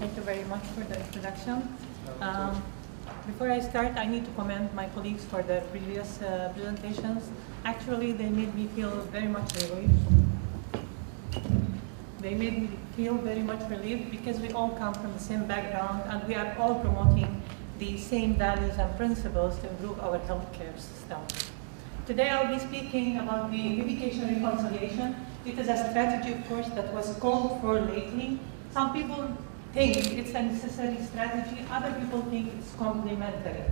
Thank you very much for the introduction. Before I start, I need to commend my colleagues for their previous presentations. Actually, they made me feel very much relieved. They made me feel very much relieved because we all come from the same background and we are all promoting the same values and principles to improve our healthcare system. Today I'll be speaking about the medication reconciliation. It is a strategy, of course, that was called for lately. Some people think it's a necessary strategy, other people think it's complementary.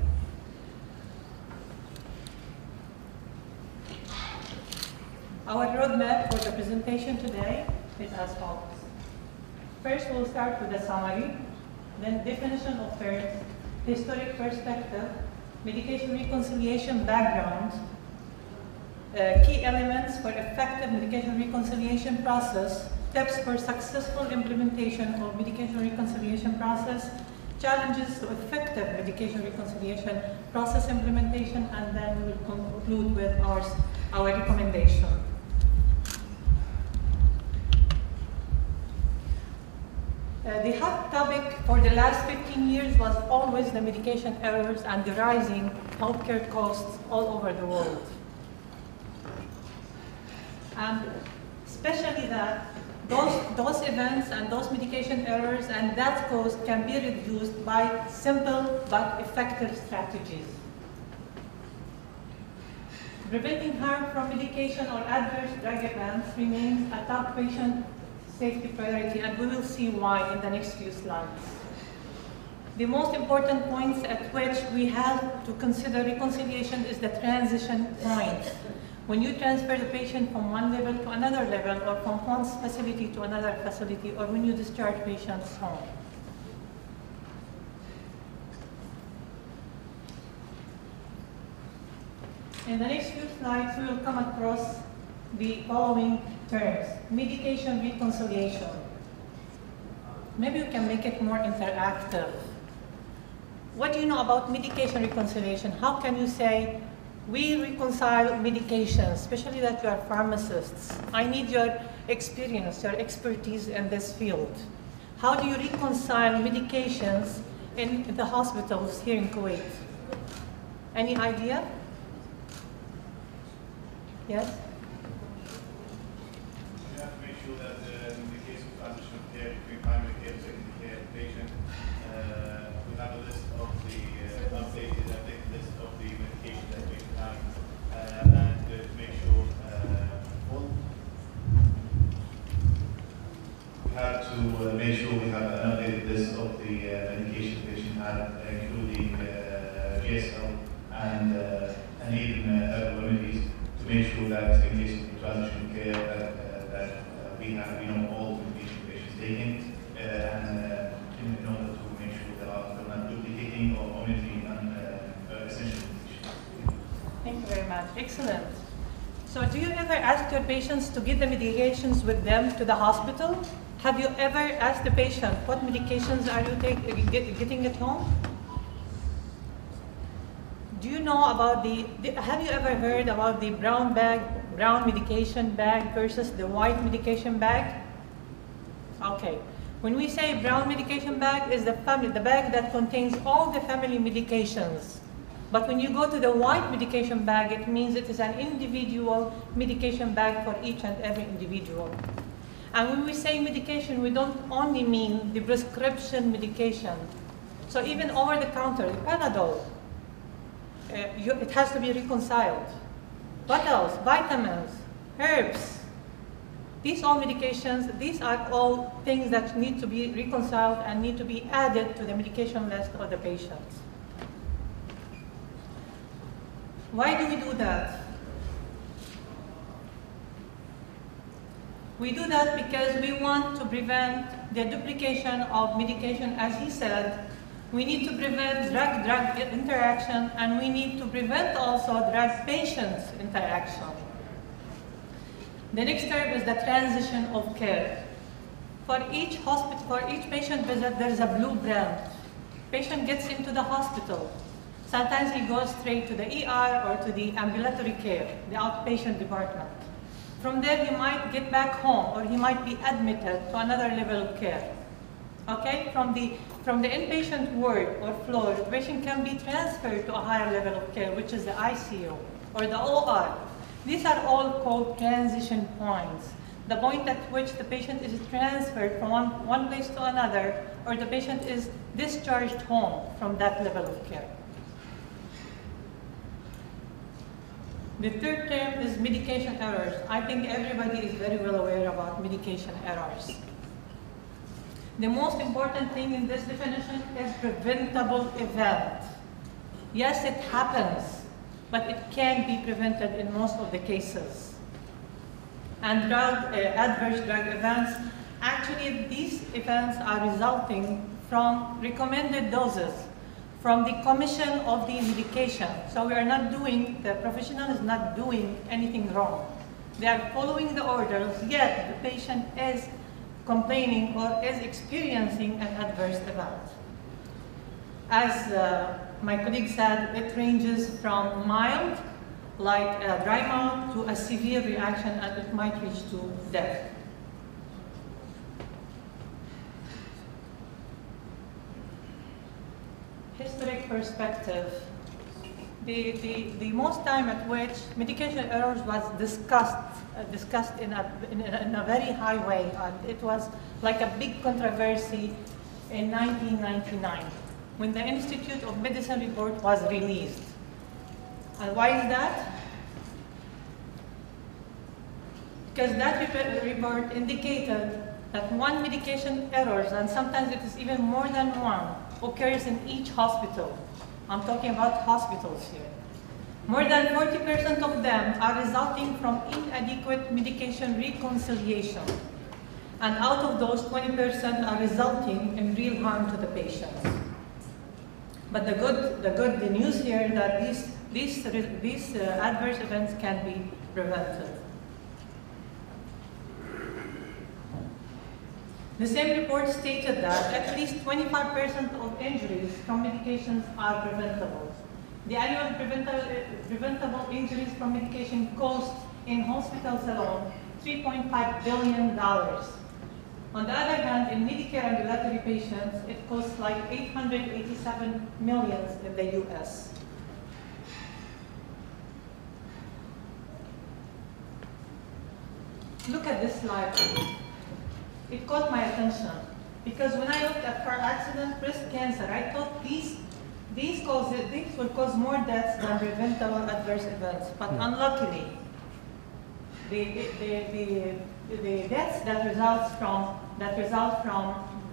Our roadmap for the presentation today is as follows. First, we'll start with a summary, then definition of terms, historic perspective, medication reconciliation background, key elements for effective medication reconciliation process, steps for successful implementation of medication reconciliation process, challenges to effective medication reconciliation process implementation, and then we will conclude with our recommendation. The hot topic for the last 15 years was always the medication errors and the rising healthcare costs all over the world. And especially that those events and those medication errors and that cost can be reduced by simple but effective strategies. Preventing harm from medication or adverse drug events remains a top patient safety priority, and we will see why in the next few slides. The most important points at which we have to consider reconciliation is the transition point. When you transfer the patient from one level to another level, or from one facility to another facility, or when you discharge patients home. In the next few slides, we will come across the following terms. Medication reconciliation. Maybe we can make it more interactive. What do you know about medication reconciliation? How can you say, we reconcile medications, especially that you are pharmacists? I need your experience, your expertise in this field. How do you reconcile medications in the hospitals here in Kuwait? Any idea? Yes? You have to make sure that in the case of transition of care between primary care and secondary care patient, we have a list of the updated list of the medication that we have, and to make sure we have to make sure we have an updated list of the medication the patient had, including GSL and even herbal remedies, to make sure that in case of transition care that we know all the medication patients taking, and in order to make sure that we're not duplicating or omitting essential medication. Thank you very much. Excellent. So do you ever ask your patients to get the medications with them to the hospital? Have you ever asked the patient, what medications are you getting at home? Do you know about have you ever heard about the brown medication bag versus the white medication bag? Okay. When we say brown medication bag, is the bag that contains all the family medications. But when you go to the white medication bag, it means it is an individual medication bag for each and every individual. And when we say medication, we don't only mean the prescription medication. So even over the counter, the Panadol, it has to be reconciled. What else? Vitamins, herbs. These all medications, these are all things that need to be reconciled and need to be added to the medication list of the patients. Why do we do that? We do that because we want to prevent the duplication of medication. As he said, we need to prevent drug-drug interaction, and we need to prevent also drug-patient interaction. The next term is the transition of care. For each hospital, for each patient visit, there is a blueprint. Patient gets into the hospital. Sometimes he goes straight to the ER or to the ambulatory care, the outpatient department. From there, he might get back home, or he might be admitted to another level of care. Okay, from the inpatient ward or floor, the patient can be transferred to a higher level of care, which is the ICU or the OR. These are all called transition points, the point at which the patient is transferred from one place to another, or the patient is discharged home from that level of care. The third term is medication errors. I think everybody is very well aware about medication errors. The most important thing in this definition is preventable event. Yes, it happens, but it can be prevented in most of the cases. And adverse drug events, actually these events are resulting from recommended doses, from the commission of the medication. So the professional is not doing anything wrong. They are following the orders, yet the patient is complaining or is experiencing an adverse event. As my colleague said, it ranges from mild, like a dry mouth, to a severe reaction, and it might reach to death. Historic perspective. The most time at which medication errors was discussed in a very high way, and it was like a big controversy in 1999 when the Institute of Medicine report was released. And why is that? Because that report indicated that one medication errors, and sometimes it is even more than one, occurs in each hospital. I'm talking about hospitals here. More than 40% of them are resulting from inadequate medication reconciliation. And out of those, 20% are resulting in real harm to the patients. But the news here is that these adverse events can be prevented. The same report stated that at least 25% of injuries from medications are preventable. The annual preventable injuries from medication cost in hospitals alone $3.5 billion. On the other hand, in Medicare ambulatory patients, it costs like $887 million in the US. Look at this slide. It caught my attention because when I looked at car accident, breast cancer, I thought these will cause more deaths than preventable adverse events. But unluckily, the deaths that result from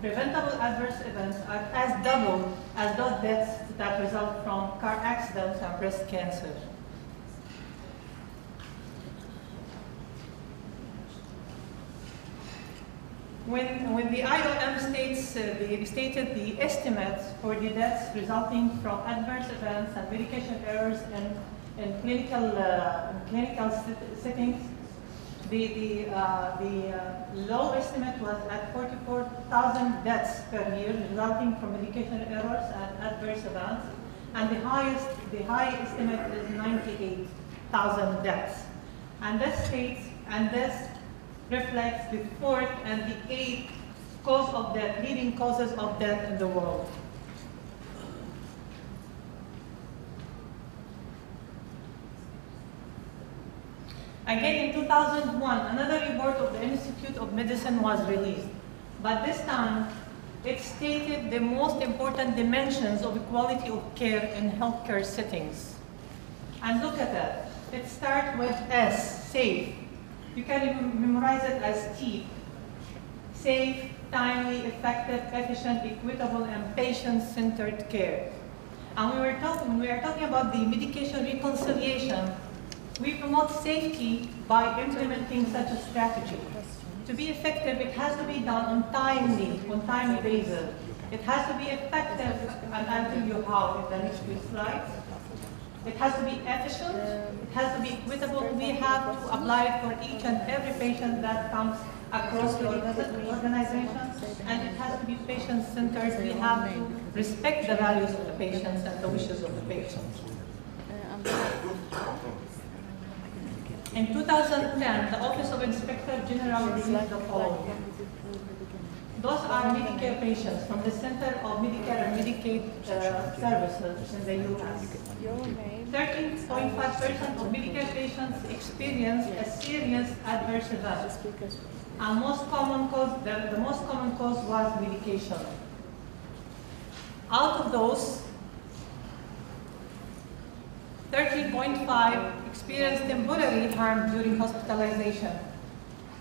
preventable adverse events are as double as those deaths that result from car accidents and breast cancer. When the IOM stated the estimates for the deaths resulting from adverse events and medication errors in clinical settings, the low estimate was at 44,000 deaths per year resulting from medication errors and adverse events, and the high estimate is 98,000 deaths. And this reflects the fourth and the eighth leading causes of death in the world. Again, in 2001, another report of the Institute of Medicine was released, but this time it stated the most important dimensions of quality of care in healthcare settings. And look at that. It starts with S, safe. You can memorize it as T. Safe, timely, effective, efficient, equitable, and patient-centered care. And when we are talking about the medication reconciliation, we promote safety by implementing such a strategy. To be effective, it has to be done on timely basis. It has to be effective, and I'll tell you how in the next few slides. It has to be efficient, it has to be equitable. We have to apply it for each and every patient that comes across the organization, and it has to be patient-centered. We have to respect the values of the patients and the wishes of the patients. In 2010, the Office of Inspector General released the following. Those are Medicare patients from the Center of Medicare and Medicaid Services in the U.S. 13.5% of Medicare patients experience a serious adverse event. And most common cause, the most common cause was medication. Out of those, 13.5 experienced temporary harm during hospitalization.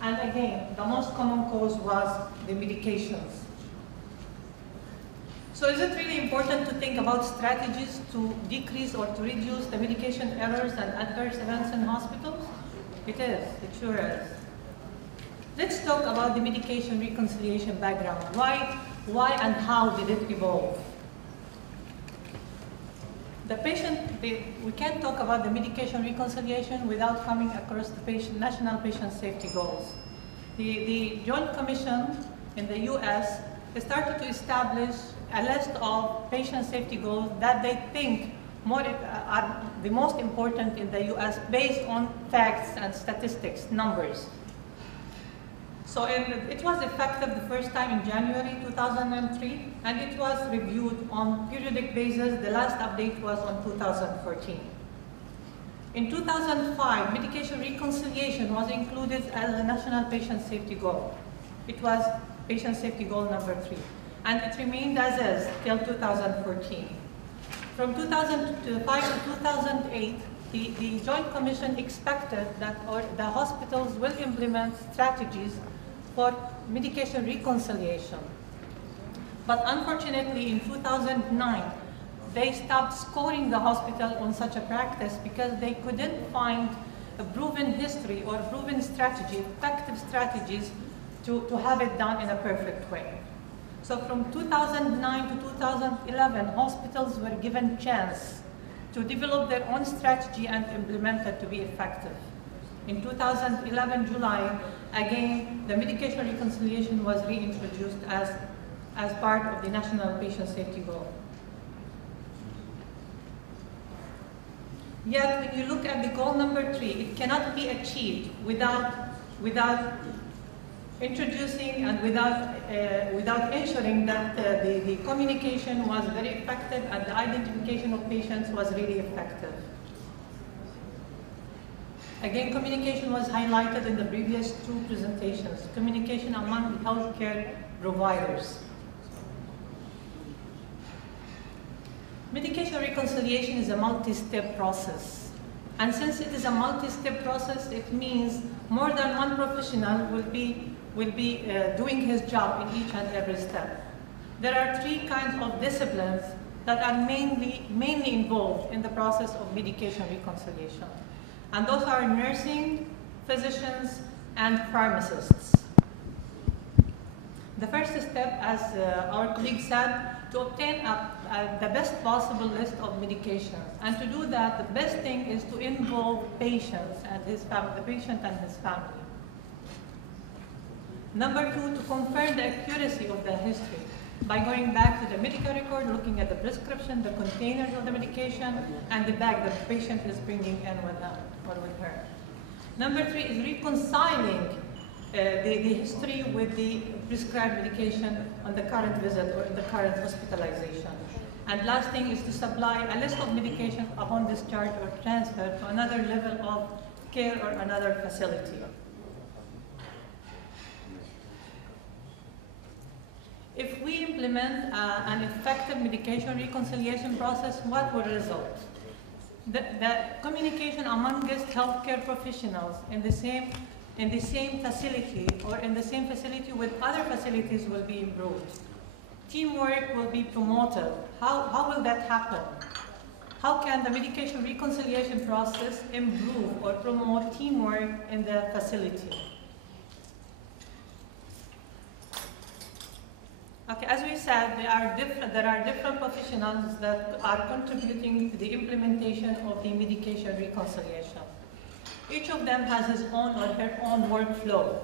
And again, the most common cause was the medications. So is it really important to think about strategies to decrease or to reduce the medication errors and adverse events in hospitals? It is, it sure is. Let's talk about the medication reconciliation background. Why and how did it evolve? We can't talk about the medication reconciliation without coming across the national patient safety goals. The Joint Commission in the US started to establish a list of patient safety goals that they think are the most important in the US based on facts and statistics, numbers. So it was effective the first time in January 2003, and it was reviewed on periodic basis. The last update was on 2014. In 2005, medication reconciliation was included as a national patient safety goal. It was patient safety goal number 3, and it remained as is till 2014. From 2005 to 2008, the Joint Commission expected that the hospitals will implement strategies for medication reconciliation. But unfortunately, in 2009, they stopped scoring the hospital on such a practice because they couldn't find a proven history or proven strategy, effective strategies to have it done in a perfect way. So from 2009 to 2011, hospitals were given chance to develop their own strategy and implement it to be effective. In 2011, July, again, the medication reconciliation was reintroduced as part of the National Patient Safety Goal. Yet, when you look at the goal number 3, it cannot be achieved without introducing and without ensuring that the communication was very effective and the identification of patients was really effective. Again, communication was highlighted in the previous 2 presentations, communication among healthcare providers. Medication reconciliation is a multi-step process. And since it is a multi-step process, it means more than one professional will be doing his job in each and every step. There are 3 kinds of disciplines that are mainly involved in the process of medication reconciliation. And those are nursing, physicians, and pharmacists. The first step, as our colleague said, to obtain the best possible list of medications. And to do that, the best thing is to involve patients and the patient and his family. Number 2, to confirm the accuracy of the history by going back to the medical record, looking at the prescription, the containers of the medication, and the bag that the patient is bringing in with them or with her. Number 3 is reconciling the history with the prescribed medication on the current visit or in the current hospitalization. And last thing is to supply a list of medications upon discharge or transfer to another level of care or another facility. If we implement an effective medication reconciliation process, what will result? The communication amongst healthcare professionals in the same facility or in the same facility with other facilities will be improved. Teamwork will be promoted. How will that happen? How can the medication reconciliation process improve or promote teamwork in the facility? Okay, as we said, there are different professionals that are contributing to the implementation of the medication reconciliation. Each of them has his own or her own workflow.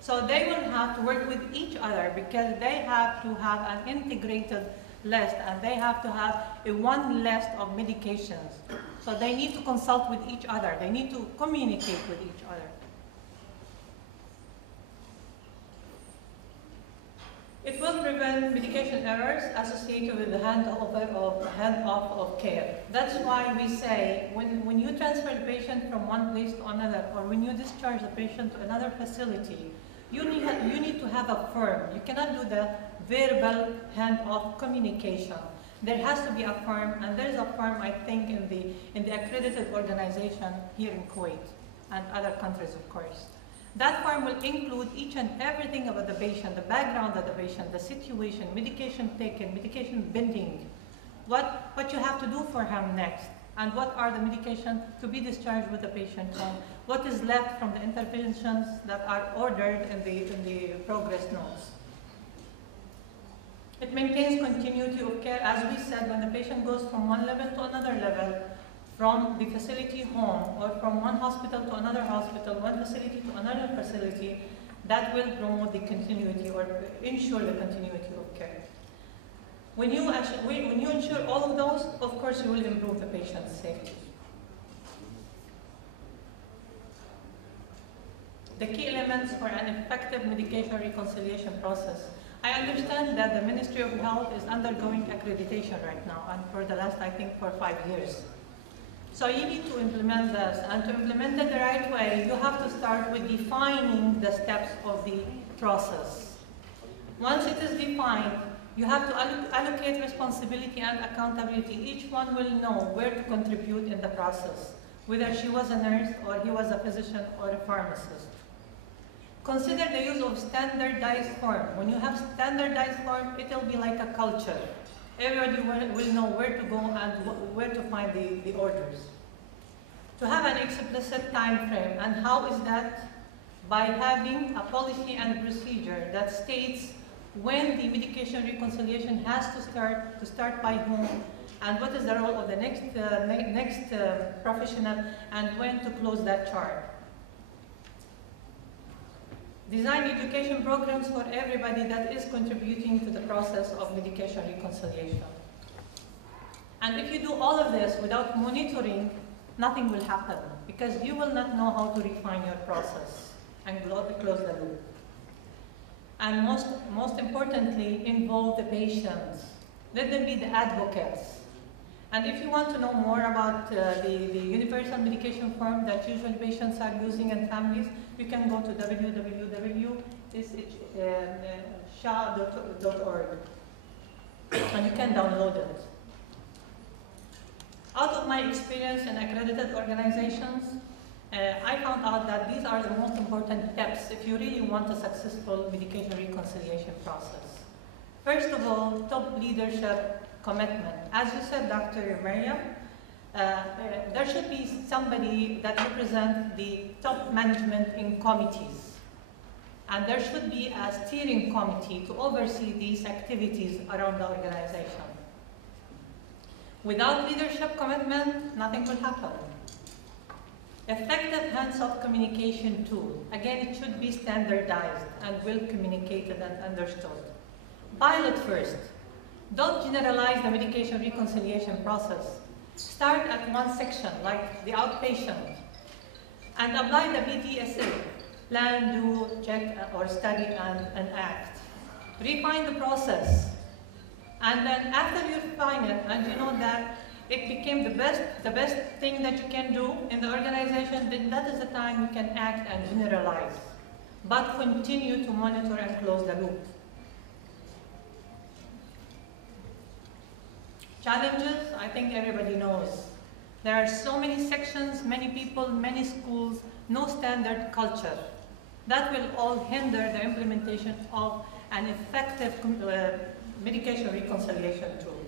So they will have to work with each other because they have to have an integrated list and they have to have one list of medications. So they need to consult with each other. They need to communicate with each other. prevent medication errors associated with the handoff of care. That's why we say when you transfer the patient from one place to another, or when you discharge the patient to another facility, you need to have a firm. You cannot do the verbal handoff communication. There has to be a firm, and there is a firm, I think, in the accredited organization here in Kuwait and other countries, of course. That form will include each and everything about the patient, the background of the patient, the situation, medication taken, medication binding, what you have to do for him next, and what are the medications to be discharged with the patient home, what is left from the interventions that are ordered in the progress notes. It maintains continuity of care, as we said, when the patient goes from one level to another level, from the facility home, or from one hospital to another hospital, one facility to another facility, that will promote the continuity or ensure the continuity of care. When you ensure all of those, of course you will improve the patient's safety. The key elements for an effective medication reconciliation process. I understand that the Ministry of Health is undergoing accreditation right now, and for the last, I think, for 5 years. So you need to implement this, and to implement it the right way, you have to start with defining the steps of the process. Once it is defined, you have to allocate responsibility and accountability. Each one will know where to contribute in the process, whether she was a nurse or he was a physician or a pharmacist. Consider the use of standardized form. When you have standardized form, it will be like a culture. Everybody will know where to go and where to find the orders. To have an explicit time frame, and how is that? By having a policy and procedure that states when the medication reconciliation has to start by whom, and what is the role of the next professional, and when to close that chart. Design education programs for everybody that is contributing to the process of medication reconciliation. And if you do all of this without monitoring, nothing will happen, because you will not know how to refine your process and close the loop. And most importantly, involve the patients. Let them be the advocates. And if you want to know more about the universal medication form that usually patients are using and families, you can go to www.sha.org and you can download it. Out of my experience in accredited organizations, I found out that these are the most important steps if you really want a successful medication reconciliation process. First of all, top leadership commitment. As you said, Dr. Mariam, there should be somebody that represents the top management in committees. And there should be a steering committee to oversee these activities around the organization. Without leadership commitment, nothing will happen. Effective hands-off communication tool. Again, it should be standardized and well communicated and understood. Pilot first. Don't generalize the medication reconciliation process. Start at one section, like the outpatient, and apply the BDSA, plan, do, check, or study, and act. Refine the process. And then after you refine it, and you know that it became the best thing that you can do in the organization, then that is the time you can act and generalize. But continue to monitor and close the loop. Challenges, I think everybody knows. There are so many sections, many people, many schools, no standard culture. That will all hinder the implementation of an effective medication reconciliation tool.